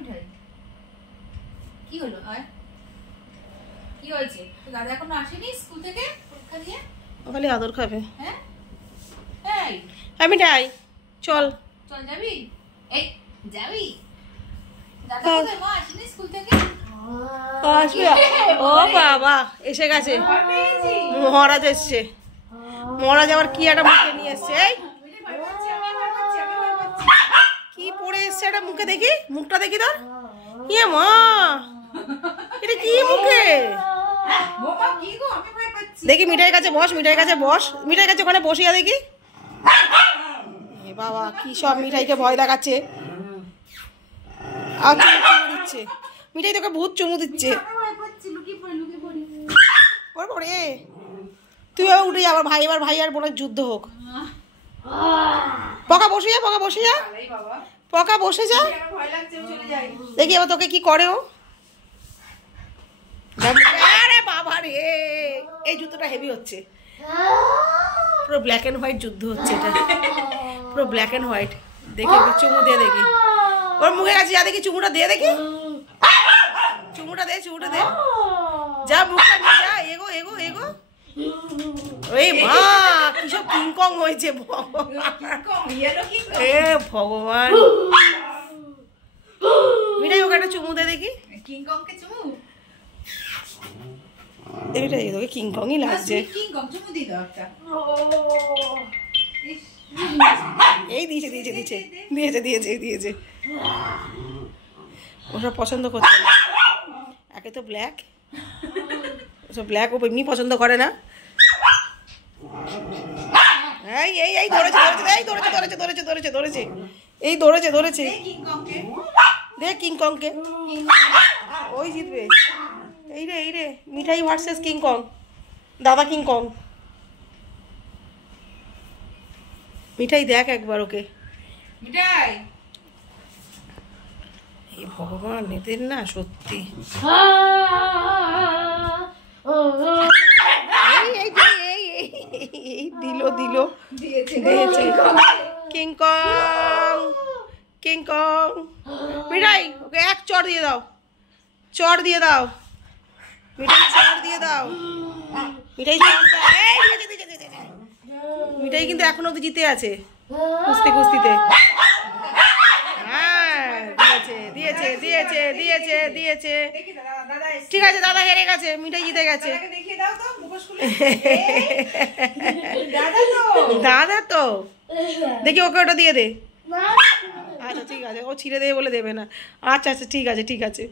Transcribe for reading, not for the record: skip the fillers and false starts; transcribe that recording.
মিঠাই কি হলো? কি হয়েছে? দাদা এখনো আসেনি স্কুল থেকে পরীক্ষা দিয়ে? খালি আদর খাবে। হ্যাঁ মিঠাই চল চল, যাবি? এই যাবি? দাদা কোথায়? মা আসেনি স্কুল থেকে? আসবে। ও বাবা এসে গেছে, মহারাজ এসছে। মহারাজ আবার কি একটা মুখে নিয়ে এসছে। এই কি পরে এসছে একটা মুখে, দেখি মুখটা দেখি তোর। ইয়ে মা, এটা কি মুখে? দেখি মিঠাইয়ের কাছে বস, মিঠাইয়ের কাছে বস, মিঠাইয়ের কাছে ওখানে বসিয়া দেখি। এ বাবা কি সব মিঠাইকে ভয় দেখাচ্ছে আর চুমু দিচ্ছে। মিঠাই তোকে ভূত চুমু দিচ্ছে। তুই উঠে আবার ভাই, এবার ভাই আর বোনের যুদ্ধ হোক। পকা বসে যা, পকা বসে যা, পকা বসে যা। দেখি এবার তোকে কি করে ও। আরে বাবা রে, এই যুদ্ধটা হেভি হচ্ছে, পুরো ব্ল্যাক এন্ড হোয়াইট যুদ্ধ হচ্ছে এটা, পুরো ব্ল্যাক এন্ড হোয়াইট। দেখি চুমু দিয়ে দেখি ওর মুখে কাছে যা, দেখি চুমুটা দিয়ে দেখি, চুমুটা দে, চুমুটা দে, যা মুখটা নিয়ে যা, এগো এগো এগো। এই মা কি সব কিংকং হয়েছে এ ভগবান। মিঠাই ওকে একটা চুমু দে দেখি। কিংকংকে চুমু? এটাই তোকে কিংকংই লাগছে। কিংকং চুমু দি দাও একটা। এই দিয়েছে দিয়েছে দিয়েছে দিয়েছে দিয়েছে দিয়েছে। ওসব পছন্দ করছে না, একে তো ব্ল্যাক, ওসব ব্ল্যাক ও এমনি পছন্দ করে না। এই এই এই ধরেছে ধরেছে, এই ধরেছে ধরেছে ধরেছে ধরেছে ধরেছে, এই ধরেছে ধরেছে। দেখ কিংকংকে, ওই জিতবে। এই রে এই রে, মিঠাই ভার্সেস কিংকং, দাদা কিংকং। মিঠাই দেখ একবার ওকে। মিঠাই এই ভগবান, এদের না সত্যি। এই দিল দিল দিয়েছে কিংকং কিংকং। মিঠাই ওকে এক চড় দিয়ে দাও, চড় দিয়ে দাও মিঠাই, চড় দিয়ে দাও মিঠাই। মিঠাই কিন্তু এখনো অব্দি জিতে আছে কুস্তি কুস্তিতে। হ্যাঁ দিয়েছে দিয়েছে দিয়েছে দিয়েছে দিয়েছে। ঠিক আছে দাদা হেরে গেছে, মিঠাই জিতে গেছে। দাদা তো দেখি ওকে ওটা দিয়ে দে। আচ্ছা ঠিক আছে, ও ছিঁড়ে দেবে বলে দেবে না। আচ্ছা আচ্ছা ঠিক আছে ঠিক আছে।